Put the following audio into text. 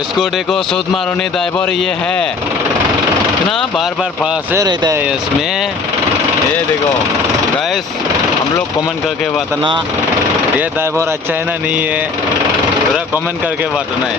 इसको देखो, सूद मारो नहीं ड्राइवर ये है ना, बार बार फंसे रहता है इसमें। ये देखो गाइस, हम लोग कमेंट करके बताना ये ड्राइवर अच्छा है ना नहीं है, पूरा कमेंट करके बताना है।